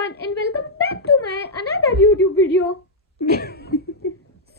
everyone and welcome back to my another YouTube video.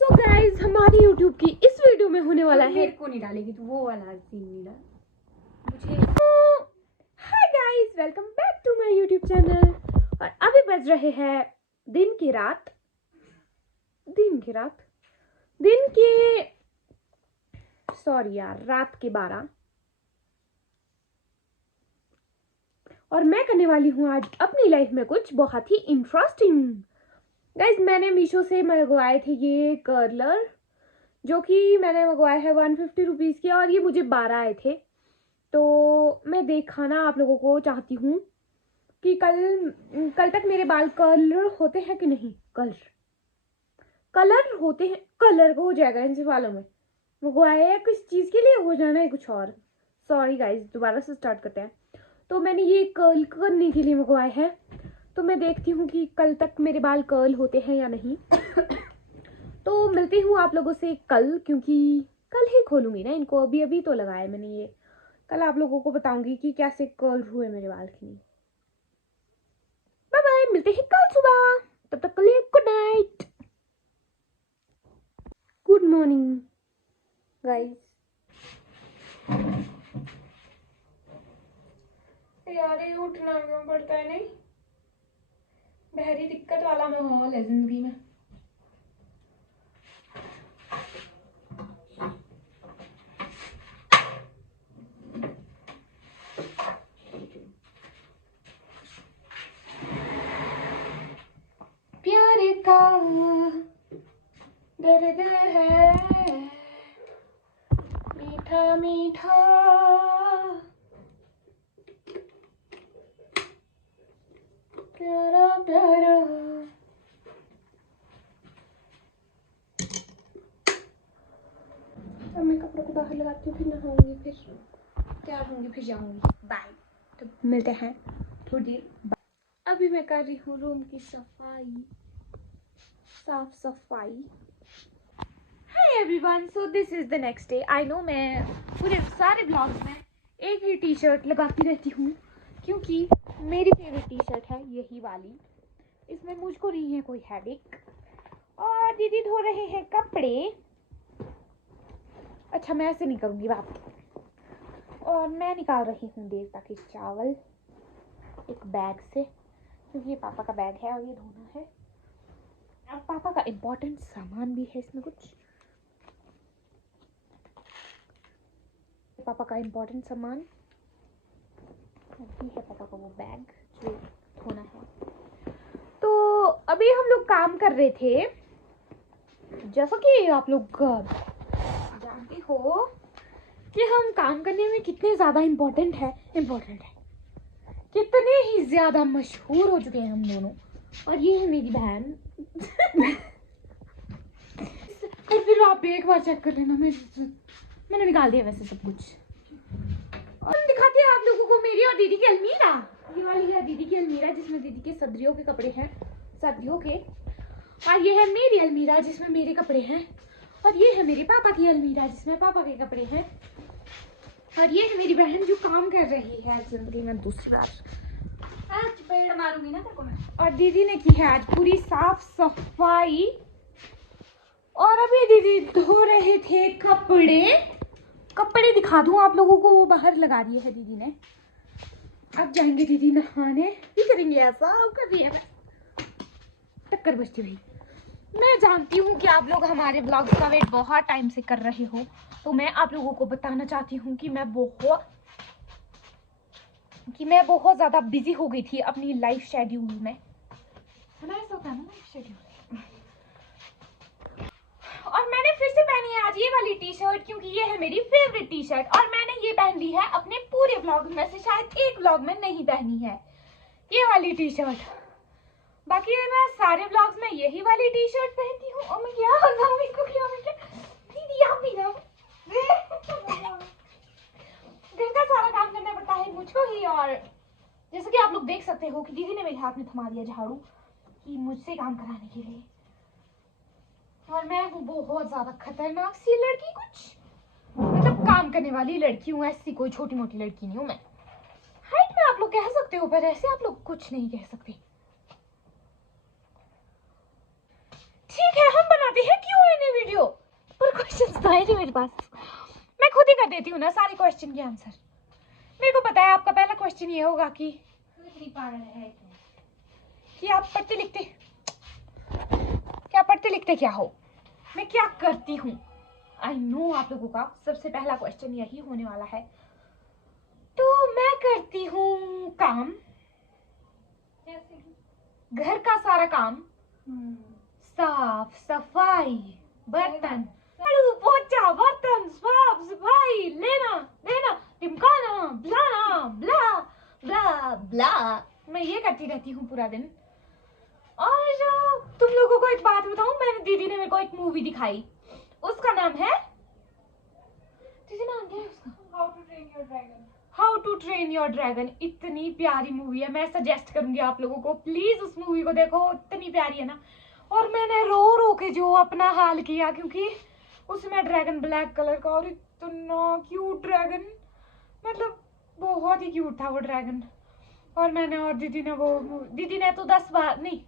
So guys, हमारी YouTube की इस video में होने वाला है, मेरे को नहीं डालेगी तो वो वाला सीन नहीं डाल मुझे। Hi guys, welcome back to my YouTube channel. और अभी बज रहे हैं दिन की रात के 12 और मैं करने वाली हूँ आज अपनी लाइफ में कुछ बहुत ही इंटरेस्टिंग। गाइज, मैंने मीशो से मंगवाए थे ये कर्लर, जो कि मैंने मंगवाए हैं 150 रुपीज़ के, और ये मुझे 12 आए थे। तो मैं दिखाना आप लोगों को चाहती हूँ कि कल तक मेरे बाल कर्लर होते हैं कि नहीं। कलर होते हैं, कलर को हो जाएगा इनसे बालों में। मंगवाया है किस चीज़ के लिए, हो जाना है कुछ और। सॉरी गाइज, दोबारा से स्टार्ट करते हैं। तो मैंने ये कर्ल करने के लिए मंगवाए हैं, तो मैं देखती हूँ कि कल तक मेरे बाल कर्ल होते हैं या नहीं। तो मिलती हूँ आप लोगों से कल, क्योंकि कल ही खोलूँगी ना इनको। अभी तो लगाया मैंने ये। कल आप लोगों को बताऊँगी कि कैसे कर्ल हुए मेरे बाल की। बाय बाय, मिलते हैं कल सुबह। तब तक के लिए good night, good morning guys. यार ये उठना क्यों पड़ता है? नहीं, बहरी दिक्कत वाला माहौल है जिंदगी में। प्यार का दर्द है मीठा मीठा, प्यारा प्यारा। अब मैं कपड़ों को बाहर लगाती हूँ, फिर नहाऊंगी, फिर तैयार होंगी, फिर जाऊंगी। बाय, तो मिलते हैं थोड़ी देर। अभी मैं कर रही हूँ रूम की साफ सफाई। Hi everyone, so this is the next day. I know मैं पूरे सारे ब्लॉग्स में एक ही टी शर्ट लगाती रहती हूँ, क्योंकि मेरी फेवरेट टी शर्ट है यही वाली। इसमें मुझको नहीं है कोई हेडेक। और दीदी धो रहे हैं कपड़े। अच्छा, मैं ऐसे नहीं करूँगी बात। और मैं निकाल रही हूँ देर तक इस चावल एक बैग से, क्योंकि ये पापा का बैग है और ये धोना है। अब पापा का इम्पोर्टेंट सामान भी है इसमें कुछ। पापा का इम्पोर्टेंट सामान भी है, पापा का वो बैग जो धोना है। तो अभी हम लोग काम कर रहे थे, जैसा कि आप लोग जानते हो कि हम काम करने में कितने ज़्यादा इम्पोर्टेंट है, कितने ही ज़्यादा मशहूर हो चुके हैं हम दोनों। और ये है मेरी बहन। और फिर आप एक बार चेक कर लेना, मैंने निकाल दिया वैसे सब कुछ। और हम दिखाते हैं आप लोगों को मेरी और दीदी की अलमीरा। ये वाली है दीदी की अलमीरा, जिसमें दीदी के सर्दियों के कपड़े हैं, सर्दियों के। और ये है मेरी अलमीरा, जिसमें मेरे कपड़े हैं। और ये है मेरे पापा की अलमीरा, जिसमें पापा के कपड़े हैं। और ये है मेरी बहन जो काम कर रही है जिंदगी में दूसरी बार। आज पेड़ मारूंगी ना तेरे को मैं। और दीदी ने की है आज पूरी साफ सफाई। और अभी दीदी धो रहे थे कपड़े दिखा दूं आप लोगों को, वो बाहर लगा दिए है दीदी ने। अब जाएंगे दीदी नहाने, भी करेंगे ऐसा। अब कर रही है मैं टक्कर बजती हुई। मैं जानती हूँ कि आप लोग हमारे ब्लॉग्स का वेट बहुत टाइम से कर रहे हो, तो मैं आप लोगों को बताना चाहती हूँ कि मैं बहुत ज़्यादा बिजी हो गई थी अपनी लाइफ शेड्यूल में। ऐसा होता है ना, लाइफ शेड्यूल। और मैंने फिर से पहनी है आज ये वाली टी शर्ट, क्योंकि ये है मेरी फेवरेट टी शर्ट। और मैंने ये पहन ली है अपने पूरे ब्लॉग में से, शायद एक ब्लॉग में नहीं पहनी है ये वाली टी शर्ट। बाकी मैं सारे ब्लॉग्स में यही वाली टी शर्ट पहनती हूँ। और मैं क्या दीदी आप भी ना घर का सारा काम करना पड़ता है मुझको ही। और जैसे कि आप लोग देख सकते हो कि दीदी ने मेरे हाथ में थमा दिया झाड़ू कि मुझसे काम कराने के लिए। और मैं हूँ बहुत ज्यादा खतरनाक सी लड़की, कुछ मतलब काम करने वाली लड़की हूँ, ऐसी कोई छोटी मोटी लड़की नहीं हूँ मैं। हाइट में आप लोग कह सकते हो, पर ऐसे आप लोग कुछ नहीं कह सकते। ठीक है हम बनाते हैं क्यों नहीं वीडियो, पर क्वेश्चंस तो है नहीं मेरे पास, मैं खुद ही कर देती हूँ ना सारे क्वेश्चन के आंसर। मेरे को पता है आपका पहला क्वेश्चन ये होगा कि आप पढ़ते लिखते क्या हो, मैं क्या करती हूँ। आई नो आप लोगों का सबसे पहला क्वेश्चन यही होने वाला है। तो मैं करती हूँ काम, घर का सारा काम, साफ सफाई, बर्तन झाड़ू पोछा, बर्तन साफ सफाई, लेना देना, टिमकाना, ब्लाना ब्ला ब्ला ब्ला, मैं ये करती रहती हूँ पूरा दिन। और तुम लोगों को एक बात बताऊं, मैंने दीदी ने मेरे को एक मूवी दिखाई, उसका नाम है, दीदी नाम क्या है उसका, how to train your dragon. इतनी प्यारी मूवी है, मैं सजेस्ट करूंगी आप लोगों को प्लीज उस मूवी को देखो, इतनी प्यारी है ना। और मैंने रो रो के जो अपना हाल किया, क्योंकि उसमें ड्रैगन ब्लैक कलर का और इतना क्यूट ड्रैगन, मतलब बहुत ही क्यूट था वो ड्रैगन। और मैंने और दीदी ने तो 10 बार नहीं,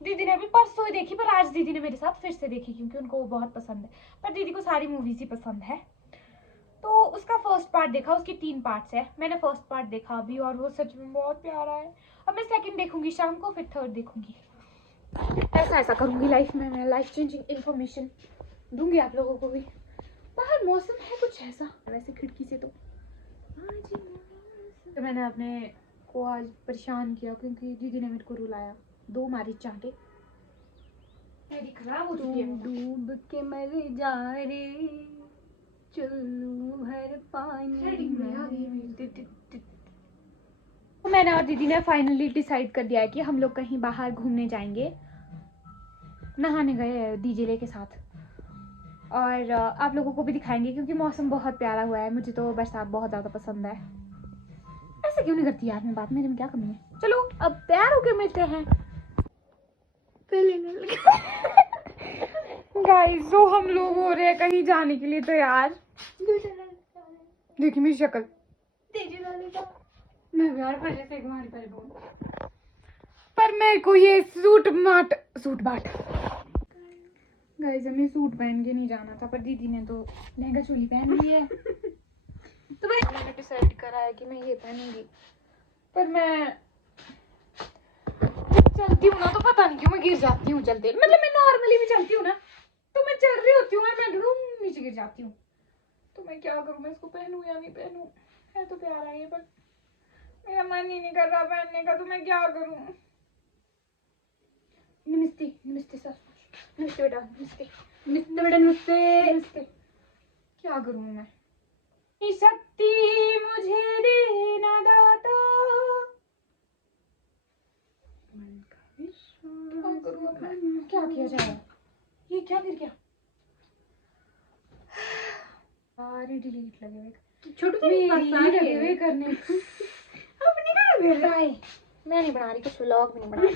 दीदी ने अभी परसों ही देखी, पर आज दीदी ने मेरे साथ फिर से देखी क्योंकि उनको वो बहुत पसंद है। पर दीदी को सारी मूवीज ही पसंद है। तो उसका फर्स्ट पार्ट देखा, उसकी 3 पार्ट्स है, मैंने फर्स्ट पार्ट देखा अभी और वो सच में बहुत प्यारा है। अब मैं सेकंड देखूंगी शाम को, फिर थर्ड देखूंगी। ऐसा करूंगी लाइफ में, मैं लाइफ चेंजिंग इन्फॉर्मेशन दूंगी आप लोगों को भी। बाहर मौसम है कुछ ऐसा, वैसे खिड़की से तो मैंने अपने को आज परेशान किया क्योंकि दीदी ने मेरे को रुलाया, 2 मारी चांटे, मेरी खराब हो चुकी है। डूब के मर जा रे चुल्लू हर पानी में। तो मैंने और दीदी ने फाइनली डिसाइड कर दिया है कि हम लोग कहीं बाहर घूमने जाएंगे, नहाने गए डीजे के साथ, और आप लोगों को भी दिखाएंगे क्योंकि मौसम बहुत प्यारा हुआ है। मुझे तो बरसात बहुत ज़्यादा पसंद है। ऐसे क्यों नहीं करती यार मैं बात, मेरे में क्या कमी है। चलो अब तैयार होके मिलते हैं। गाइस जो हम लोग हो रहे हैं कहीं जाने के लिए तैयार, देखिए मेरी शक्ल, मैं यार पहले से तुम्हारी पर बोल, पर मेरे को ये सूट बाट गाइस हमें सूट पहन के नहीं जाना था, पर दीदी ने तो लहंगा चोली पहन ली है। तो मैंने डिसाइड करा है कि मैं ये पहनूंगी, पर मैं चलती हूँ ना तो पता नहीं क्यों मैं गिर जाती हूँ चलते, मतलब मैं नॉर्मली भी चलती हूँ ना तो मैं चल रही होती हूँ और मैं धूम नीचे गिर जाती हूँ। तो मैं क्या करूँ, मैं इसको पहनूं या नहीं पहनूं, है तो प्यारा है पर मेरा मन ही नहीं कर रहा पहनने का, तो मैं क्या करूँ। नमस्ते नमस्ते सर, नमस्ते बेटा, नमस्ते नमस्ते बेटा, नमस्ते। नमस्ते। क्या करूँ मैं, शक्ति मुझे देना दाता, क्या करूँ अब मैं, क्या किया जाए, ये क्या गिर गया, सारे डिलीट लगे हुए, छोटू लगे हुए करने। अब नहीं कर रही, मैं नहीं बना रही कुछ व्लॉग भी नहीं बना रही।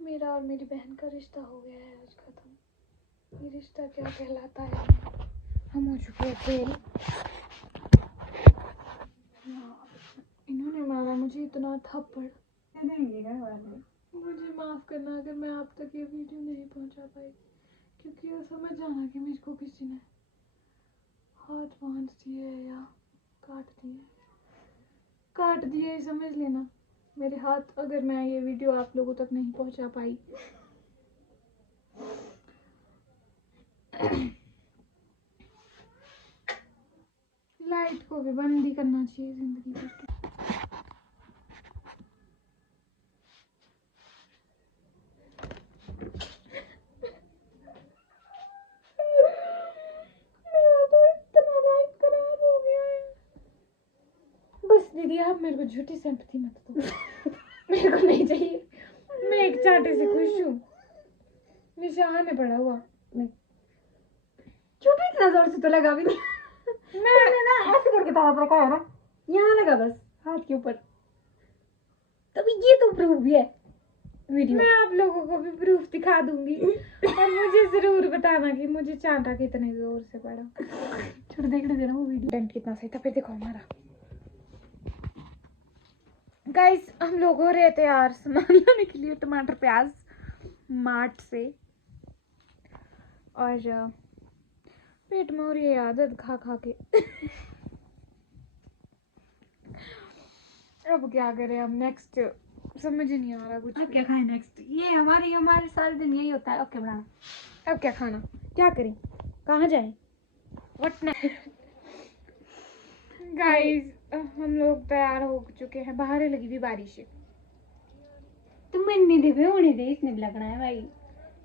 मेरा और मेरी बहन का रिश्ता हो गया है आज खत्म। ये रिश्ता क्या कहलाता है, हम हो चुके हैं फेल। इन्होंने मारा मुझे इतना थप्पड़, मुझे माफ करना अगर मैं आप तक ये वीडियो नहीं पहुंचा पाई, क्योंकि ये समझ जाना कि मेरे को किसी ने हाथ बांध दिए या काट दिए समझ लेना मेरे हाथ, अगर मैं ये वीडियो आप लोगों तक नहीं पहुंचा पाई। लाइट को भी बंद ही करना चाहिए जिंदगी भर। बस दीदी आप मेरे को झूठी सिंपैथी मत दो। मेरे को नहीं चाहिए, मैं एक चांटे से खुश हूँ। निशान है पड़ा हुआ, छोटू इतना जोर से तो लगा भी नहीं। मैं ना ऐसे करके हाथ रखा है ना, यहाँ लगा बस हाथ के ऊपर, तभी ये तो प्रूफ भी है वीडियो। मैं आप लोगों को भी प्रूफ दिखा दूंगी और मुझे जरूर बताना कि मुझे चांटा कितने जोर से पड़ा। छोड़ देखने देना वो वीडियो। डेंट कितना सही था, फिर देखो हमारा गाइस हम लोग हो रहे थे यार सामान लाने के लिए टमाटर प्याज मार्ट से, और पेट में हो रही है आदत खा खा के। अब क्या करें, अब नेक्स्ट समझ ही नहीं आ रहा कुछ। अब क्या खाएं नेक्स्ट? ये हमारे सारे दिन यही होता है। ओके बनाना। अब क्या खाना, क्या करें, कहाँ जाएं, व्हाट नेक्स्ट। गाइस हम लोग तैयार हो चुके हैं, बाहर लगी हुई बारिश है। तुम मैंने दे होने दे, इसने भी लगना है भाई।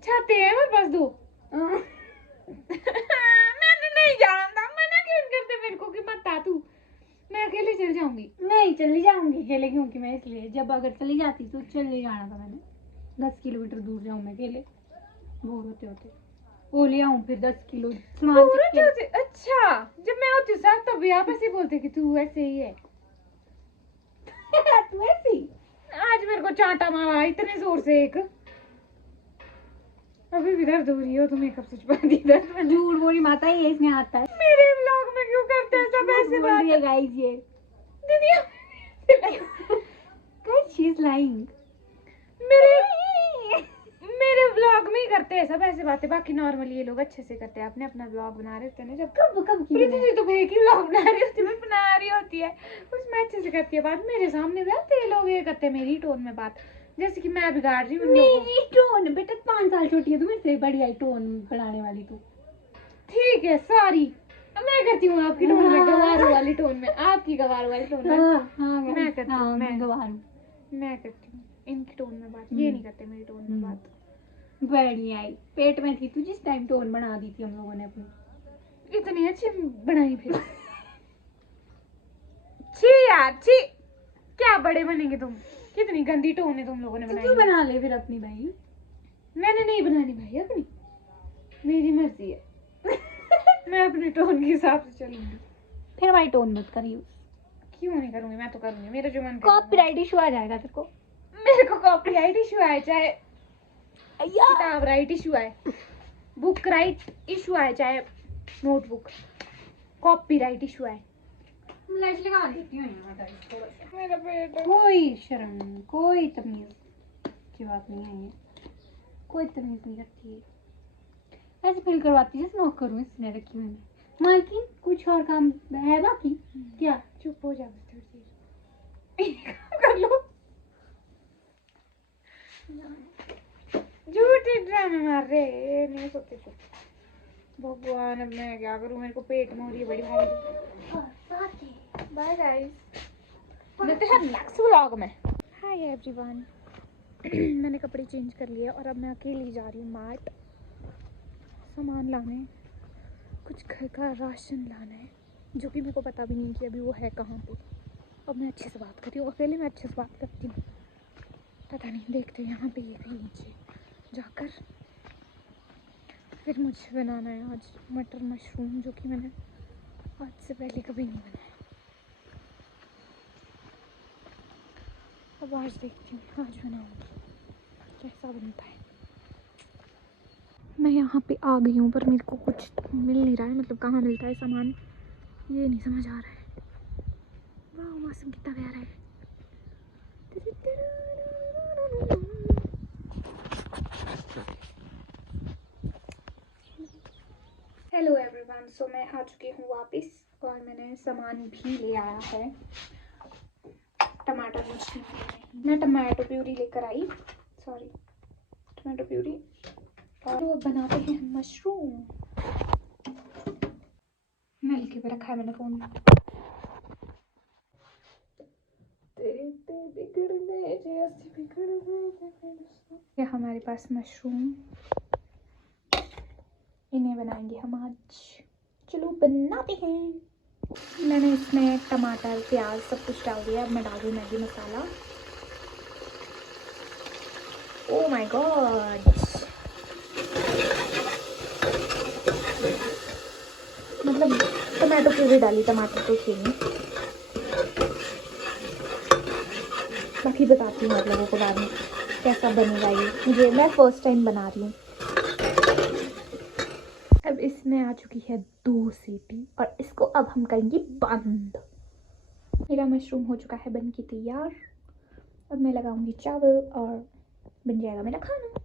छाते हैं मेरे पास दो। मैंने नहीं जानता, मना क्यों करते मेरे को कि मत आ तू, मैं अकेले चल जाऊंगी। नहीं चली जाऊंगी अकेले, क्योंकि मैं इसलिए जब अगर चली जाती तो चले जाना था मैंने। 10 किलोमीटर दूर जाऊं मैं अकेले, बोर होते होते। वो ले आऊं फिर 10 किलो सामान पूरा चुक के। अच्छा, जब मैं होती हूँ साथ तब आप ऐसे बोलते कि तू ऐसे ही है। तू ऐसी आज मेरे को चांटा मारा इतने जोर से एक, अभी भी दर्द हो रही हो, तुम्हें कब से छुपा दी दर्द में। झूठ बोली माता, ये इसमें आता है। मेरे व्लॉग में क्यों करते हैं सब ऐसे बोल रही है गाइस ये। दीदी। Guys she is lying. मेरे व्लॉग में ही करते हैं सब ऐसे बातें, बाकी नॉर्मली ये लोग अच्छे से करते हैं, अपने अपना व्लॉग बना रहे होते हैं ना। जब कब की प्रीति जी तो फेक ही व्लॉग बना रही होती है, बना रही होती है, उसमें अच्छे से करती है बात। मेरे सामने भी आते हैं लोग, ये करते हैं मेरी टोन में बात, जैसे कि मैं बिगाड़ रही हूँ। मेरी टोन बेटा 5 साल छोटी है, तुम्हें से बड़ी आई टोन बढ़ाने वाली तू। ठीक है सॉरी, मैं करती हूँ आपकी टोन में, गवार वाली टोन में, आपकी गवार वाली टोन में मैं करती हूँ, मैं करती हूँ इनकी टोन में बात, ये नहीं करते मेरी टोन में बात। बड़ी आई पेट में थी तू जिस टाइम टोन बना दी थी हम लोगों ने अपनी। इतनी अच्छी बनाई फिर। छी यार छी, क्या बड़े बनेंगे तुम, कितनी गंदी टोन है तुम लोगों ने तो बनाई। तू बना ले फिर अपनी भाई। मैंने नहीं बनानी भाई अपनी, मेरी मर्जी है। मैं अपने टोन के हिसाब से चलूंगी। फिर भाई टोन मत कर यूज। क्यों नहीं करूंगी, मैं तो करूंगी, मेरा जो मन कॉपीराइट इशू आ जाएगा तेरे को। मेरे को कॉपीराइट इशू आए, चाहे किताब राइट इशू आए, बुक राइट इशू आए, चाहे नोटबुक कॉपीराइट इशू आए। फ्लैश लगा देती हूं यहाँ गाइस थोड़ा सा। मेरा पेट कोई शर्म कोई तमीज की बात नहीं है, ये कोई तमीज नहीं रखती है। ऐसे फील करवाती है जैसे नौक करूँ इसने रखी मैंने। मालकिन कुछ और काम है बाकी क्या? चुप हो जा बस थोड़ी देर। कर लो, झूठे ड्रामे मार रहे नहीं सोते। चुप भगवान, अब मैं क्या करूं, मेरे को पेट में हो रही है बड़ी भारी। बाय गाइस, मिलते हैं नेक्स्ट व्लॉग में। Hi everyone. मैंने कपड़े चेंज कर लिए और अब मैं अकेली जा रही हूँ मार्ट सामान लाने, कुछ घर का राशन लाना है, जो कि मेरे को पता भी नहीं कि अभी वो है कहाँ पे। अब मैं अच्छे से बात करती हूँ, अकेले मैं अच्छे से बात करती हूँ, पता नहीं, देखते हैं यहाँ पे ये कहीं नीचे जाकर। फिर मुझे बनाना है आज मटर मशरूम, जो कि मैंने आज से पहले कभी नहीं बनाया। अब आज देखती हूँ, आज बनाऊँगी कैसा बनता है। मैं यहाँ पे आ गई हूँ पर मेरे को कुछ मिल नहीं रहा है, मतलब कहाँ मिलता है सामान ये नहीं समझ आ रहा है। वाह मौसम कितना प्यारा है। हेलो एवरीवन, सो मैं आ चुकी हूँ वापस और मैंने सामान भी ले आया है। टमाटर मछली, मैं टमाटो प्यूरी लेकर आई, सॉरी टमाटो प्यूरी, और वो बनाते हैं मशरूम। नल के पे रखा है मैंने फोन। ये हमारे पास मशरूम, इन्हें बनाएंगे हम आज, चलो बनाते हैं। मैंने इसमें टमाटर प्याज सब कुछ डाल दिया, अब मैं डाल दूँ Maggi masala. Oh my God, मतलब टमाटो प्यूरी डाली, टमाटर तो थे नहीं, बाकी बताती हूँ आप लोगों को बाद में कैसा बनेगा ये, मुझे मैं फर्स्ट टाइम बना रही हूँ। अब इसमें आ चुकी है 2 सीटी और इसको अब हम करेंगे बंद। मेरा मशरूम हो चुका है बन के तैयार, अब मैं लगाऊंगी चावल और बन जाएगा मेरा खाना।